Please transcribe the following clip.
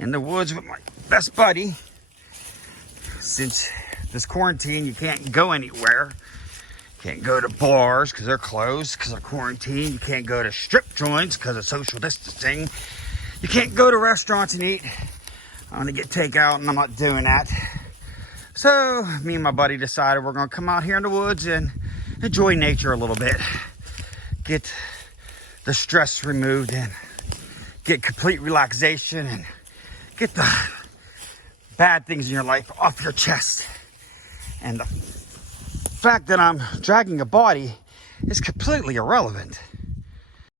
in the woods with my best buddy. Since this quarantine, you can't go anywhere. Can't go to bars because they're closed because of quarantine. You can't go to strip joints because of social distancing. You can't go to restaurants and eat. I'm gonna get takeout and I'm not doing that. So me and my buddy decided we're gonna come out here in the woods and enjoy nature a little bit. Get the stress removed and get complete relaxation and get the bad things in your life off your chest. And the fact that I'm dragging a body is completely irrelevant.